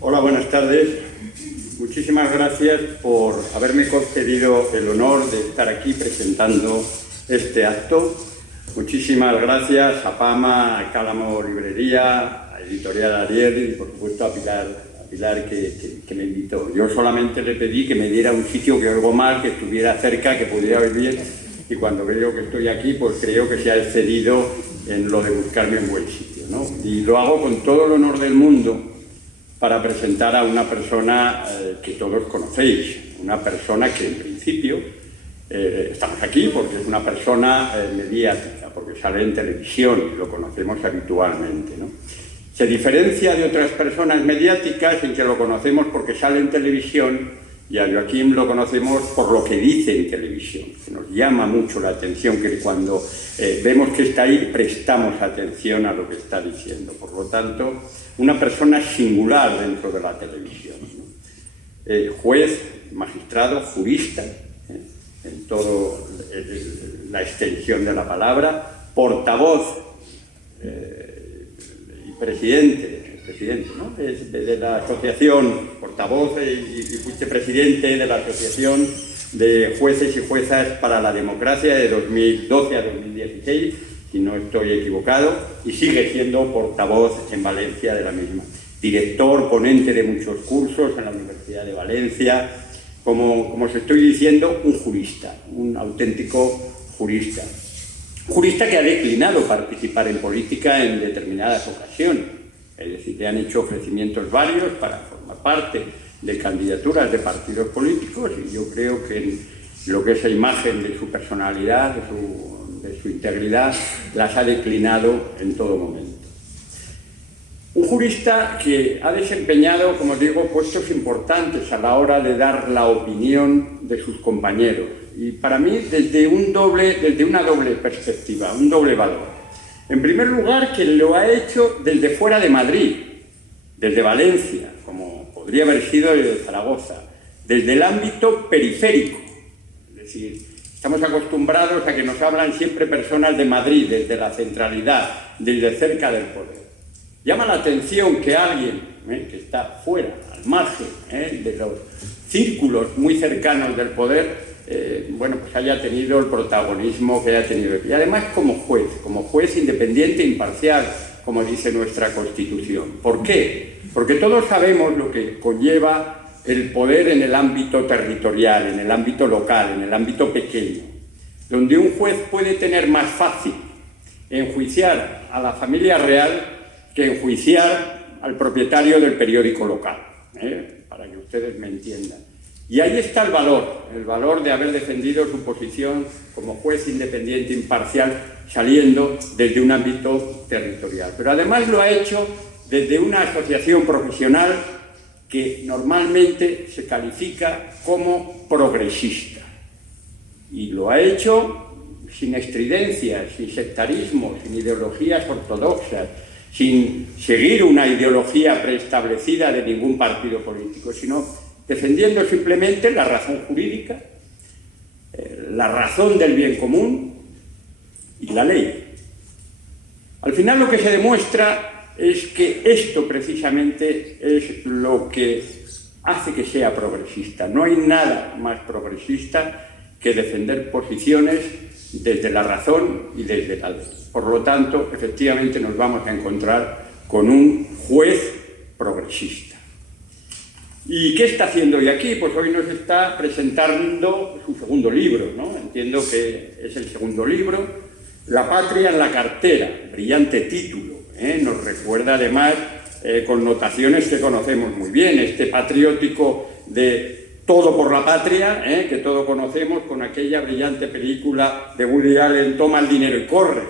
Hola, buenas tardes. Muchísimas gracias por haberme concedido el honor de estar aquí presentando este acto. Muchísimas gracias a Pama, a Cálamo Librería, a Editorial Ariel y por supuesto a Pilar que me invitó. Yo solamente le pedí que me diera un sitio que oigo mal, que estuviera cerca, que pudiera oír bien, y cuando veo que estoy aquí, pues creo que se ha excedido en lo de buscarme un buen sitio, ¿no? Y lo hago con todo el honor del mundo para presentar a una persona que todos conocéis, una persona que en principio estamos aquí porque es una persona mediática, porque sale en televisión, lo conocemos habitualmente, ¿no? Se diferencia de otras personas mediáticas en que lo conocemos porque sale en televisión, y a Joaquín lo conocemos por lo que dice en televisión, que nos llama mucho la atención, que cuando vemos que está ahí prestamos atención a lo que está diciendo. Por lo tanto, una persona singular dentro de la televisión, ¿no? Juez, magistrado, jurista, en toda la extensión de la palabra, portavoz y presidente, ¿no? de la asociación, portavoz y vicepresidente de la Asociación de Jueces y Juezas para la Democracia de 2012 a 2016, si no estoy equivocado, y sigue siendo portavoz en Valencia de la misma. Director, ponente de muchos cursos en la Universidad de Valencia, como os estoy diciendo, un jurista, un auténtico jurista. Jurista que ha declinado participar en política en determinadas ocasiones. Es decir, le han hecho ofrecimientos varios para formar parte de candidaturas de partidos políticos, y yo creo que en lo que es la imagen de su personalidad, de su integridad, las ha declinado en todo momento. Un jurista que ha desempeñado, como digo, puestos importantes a la hora de dar la opinión de sus compañeros, y para mí desde una doble perspectiva, un doble valor. En primer lugar, que lo ha hecho desde fuera de Madrid, desde Valencia, como podría haber sido desde Zaragoza, desde el ámbito periférico. Es decir, estamos acostumbrados a que nos hablan siempre personas de Madrid, desde la centralidad, desde cerca del poder. Llama la atención que alguien que está fuera, al margen de los círculos muy cercanos del poder, pues haya tenido el protagonismo que haya tenido. Y además como juez independiente e imparcial, como dice nuestra Constitución. ¿Por qué? Porque todos sabemos lo que conlleva el poder en el ámbito territorial, en el ámbito local, en el ámbito pequeño, donde un juez puede tener más fácil enjuiciar a la familia real que enjuiciar al propietario del periódico local, para que ustedes me entiendan. Y ahí está el valor de haber defendido su posición como juez independiente imparcial, saliendo desde un ámbito territorial. Pero además lo ha hecho desde una asociación profesional que normalmente se califica como progresista. Y lo ha hecho sin estridencias, sin sectarismo, sin ideologías ortodoxas, sin seguir una ideología preestablecida de ningún partido político, sino defendiendo simplemente la razón jurídica, la razón del bien común y la ley. Al final lo que se demuestra es que esto precisamente es lo que hace que sea progresista. No hay nada más progresista que defender posiciones desde la razón y desde la ley. Por lo tanto, efectivamente nos vamos a encontrar con un juez progresista. ¿Y qué está haciendo hoy aquí? Pues hoy nos está presentando su segundo libro, ¿no? Entiendo que es el segundo libro, La patria en la cartera, brillante título, nos recuerda además connotaciones que conocemos muy bien, este patriótico de todo por la patria, que todos conocemos con aquella brillante película de Woody Allen, Toma el dinero y corre,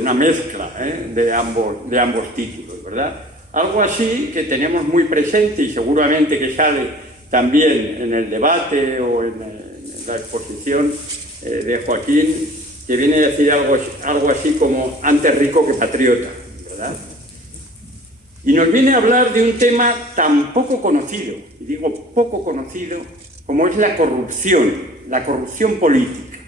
una mezcla de ambos títulos, ¿verdad? Algo así que tenemos muy presente y seguramente que sale también en el debate o en la exposición de Joaquín, que viene a decir algo así como antes rico que patriota, ¿verdad? Y nos viene a hablar de un tema tan poco conocido, y digo poco conocido, como es la corrupción política.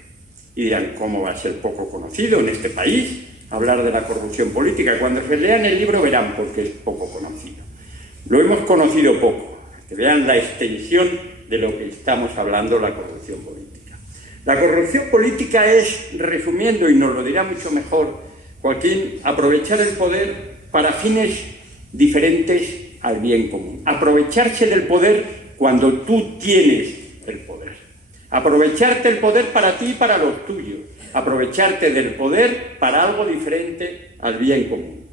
Y dirán, ¿cómo va a ser poco conocido en este país hablar de la corrupción política? Cuando se lean el libro verán por qué es poco conocido. Lo hemos conocido poco, que vean la extensión de lo que estamos hablando, la corrupción política. La corrupción política es, resumiendo, y nos lo dirá mucho mejor Joaquín, aprovechar el poder para fines diferentes al bien común. Aprovecharse del poder cuando tú tienes el poder. Aprovecharte el poder para ti y para los tuyos. Aprovecharte del poder para algo diferente al bien común.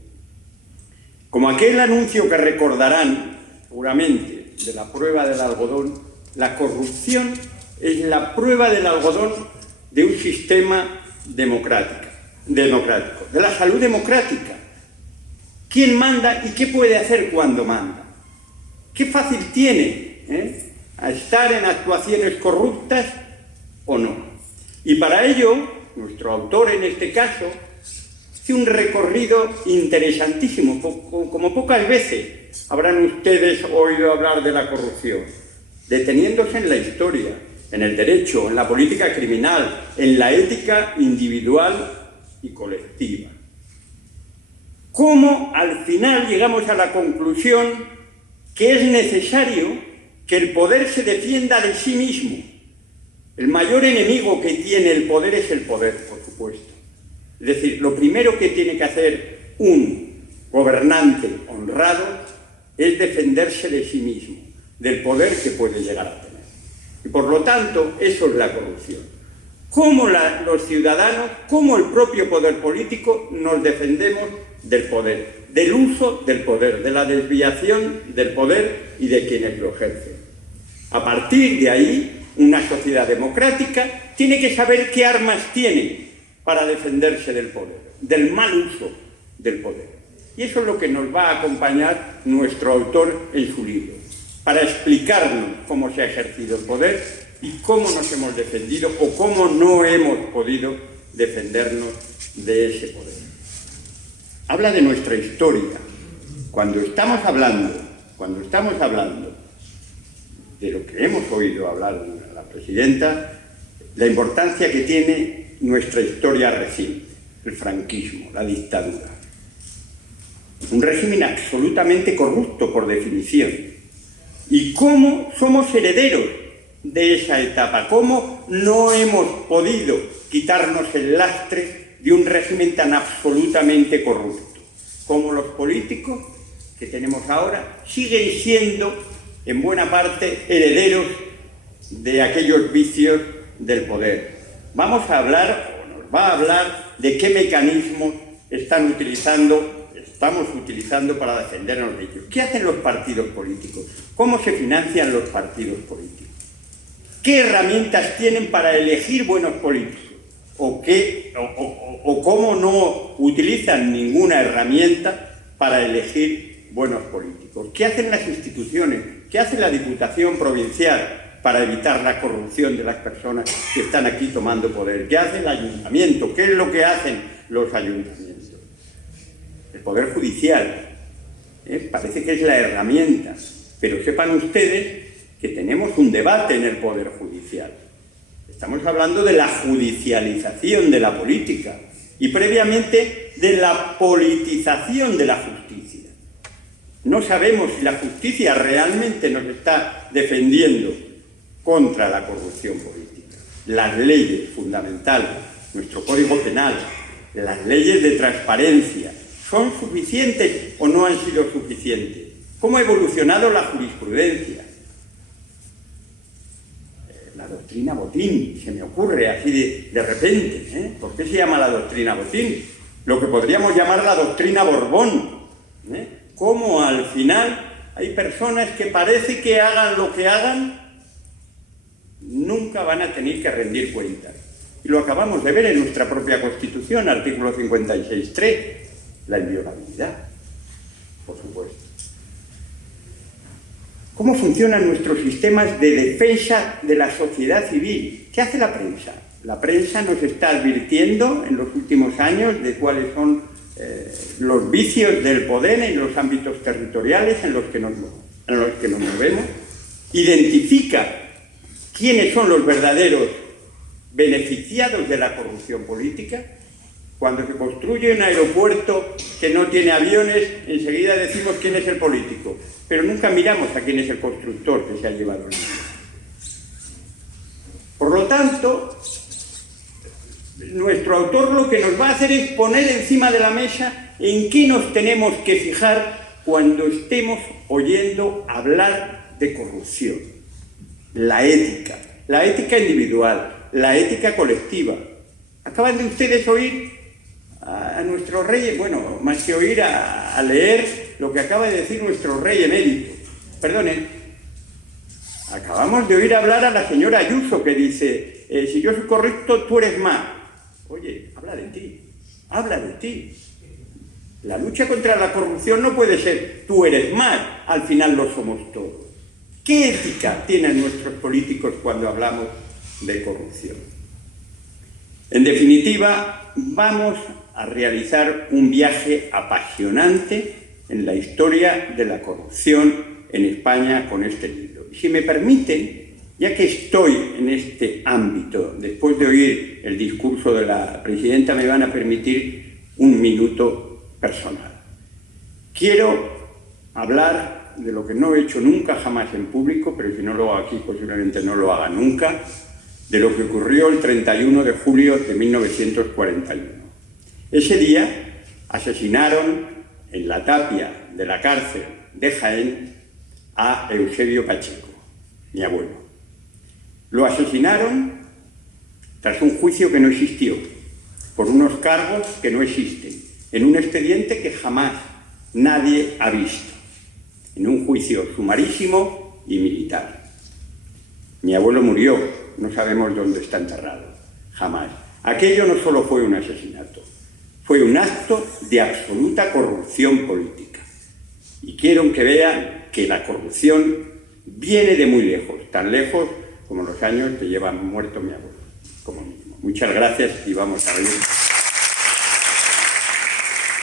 Como aquel anuncio que recordarán, seguramente, de la prueba del algodón, la corrupción es la prueba del algodón de un sistema democrático, de la salud democrática. ¿Quién manda y qué puede hacer cuando manda? ¿Qué fácil tiene a estar en actuaciones corruptas o no? Y para ello, nuestro autor en este caso hace un recorrido interesantísimo, como pocas veces habrán ustedes oído hablar de la corrupción, deteniéndose en la historia, en el derecho, en la política criminal, en la ética individual y colectiva. Cómo al final llegamos a la conclusión que es necesario que el poder se defienda de sí mismo. El mayor enemigo que tiene el poder es el poder, por supuesto. Es decir, lo primero que tiene que hacer un gobernante honrado es defenderse de sí mismo, del poder que puede llegar a tener. Y por lo tanto, eso es la corrupción. Cómo los ciudadanos, cómo el propio poder político nos defendemos del poder, del uso del poder, de la desviación del poder y de quienes lo ejercen. A partir de ahí, una sociedad democrática tiene que saber qué armas tiene para defenderse del poder, del mal uso del poder. Y eso es lo que nos va a acompañar nuestro autor en su libro, para explicarnos cómo se ha ejercido el poder y cómo nos hemos defendido o cómo no hemos podido defendernos de ese poder. Habla de nuestra historia. Cuando estamos hablando de lo que hemos oído hablar de la presidenta, la importancia que tiene nuestra historia reciente, el franquismo, la dictadura. Un régimen absolutamente corrupto por definición. Y cómo somos herederos de esa etapa, cómo no hemos podido quitarnos el lastre de un régimen tan absolutamente corrupto. Cómo los políticos que tenemos ahora siguen siendo, en buena parte, herederos de aquellos vicios del poder. Vamos a hablar, o nos va a hablar, de qué mecanismos estamos utilizando para defendernos de ellos. ¿Qué hacen los partidos políticos? ¿Cómo se financian los partidos políticos? ¿Qué herramientas tienen para elegir buenos políticos? ¿O cómo no utilizan ninguna herramienta para elegir buenos políticos? ¿Qué hacen las instituciones? ¿Qué hace la Diputación Provincial para evitar la corrupción de las personas que están aquí tomando poder? ¿Qué hace el Ayuntamiento? ¿Qué es lo que hacen los ayuntamientos? El Poder Judicial parece que es la herramienta, pero sepan ustedes que tenemos un debate en el Poder Judicial. Estamos hablando de la judicialización de la política y previamente de la politización de la justicia. No sabemos si la justicia realmente nos está defendiendo contra la corrupción política. Las leyes fundamentales, nuestro Código Penal, las leyes de transparencia, ¿son suficientes o no han sido suficientes? ¿Cómo ha evolucionado la jurisprudencia? La doctrina Botín, se me ocurre así de repente. ¿Por qué se llama la doctrina Botín? Lo que podríamos llamar la doctrina Borbón. Cómo al final hay personas que parece que hagan lo que hagan, nunca van a tener que rendir cuentas. Y lo acabamos de ver en nuestra propia Constitución, artículo 56.3, la inviolabilidad, por supuesto. ¿Cómo funcionan nuestros sistemas de defensa de la sociedad civil? ¿Qué hace la prensa? La prensa nos está advirtiendo en los últimos años de cuáles son los vicios del poder en los ámbitos territoriales en los que nos movemos. Identifica quiénes son los verdaderos beneficiados de la corrupción política Cuando se construye un aeropuerto que no tiene aviones, enseguida decimos quién es el político, pero nunca miramos a quién es el constructor que se ha llevado el dinero. Por lo tanto, nuestro autor lo que nos va a hacer es poner encima de la mesa en qué nos tenemos que fijar cuando estemos oyendo hablar de corrupción. La ética individual, la ética colectiva. Acaban de ustedes oír a nuestro rey, bueno, más que oír, a leer lo que acaba de decir nuestro rey emérito. Perdonen, acabamos de oír hablar a la señora Ayuso que dice, si yo soy correcto, tú eres más. Oye, habla de ti, habla de ti. La lucha contra la corrupción no puede ser tú eres más, al final lo somos todos. ¿Qué ética tienen nuestros políticos cuando hablamos de corrupción? En definitiva, vamos a realizar un viaje apasionante en la historia de la corrupción en España con este libro. Y si me permiten, ya que estoy en este ámbito, después de oír el discurso de la presidenta, me van a permitir un minuto personal. Quiero hablar de lo que no he hecho nunca jamás en público, pero si no lo hago aquí posiblemente no lo haga nunca, de lo que ocurrió el 31 de julio de 1941. Ese día asesinaron en la tapia de la cárcel de Jaén a Eusebio Pacheco, mi abuelo. Lo asesinaron tras un juicio que no existió, por unos cargos que no existen, en un expediente que jamás nadie ha visto, en un juicio sumarísimo y militar. Mi abuelo murió, no sabemos dónde está enterrado, jamás. Aquello no solo fue un asesinato, fue un acto de absoluta corrupción política. Y quiero que vean que la corrupción viene de muy lejos, tan lejos como los años que lleva muerto mi abuelo, como mínimo. Muchas gracias y vamos a ver.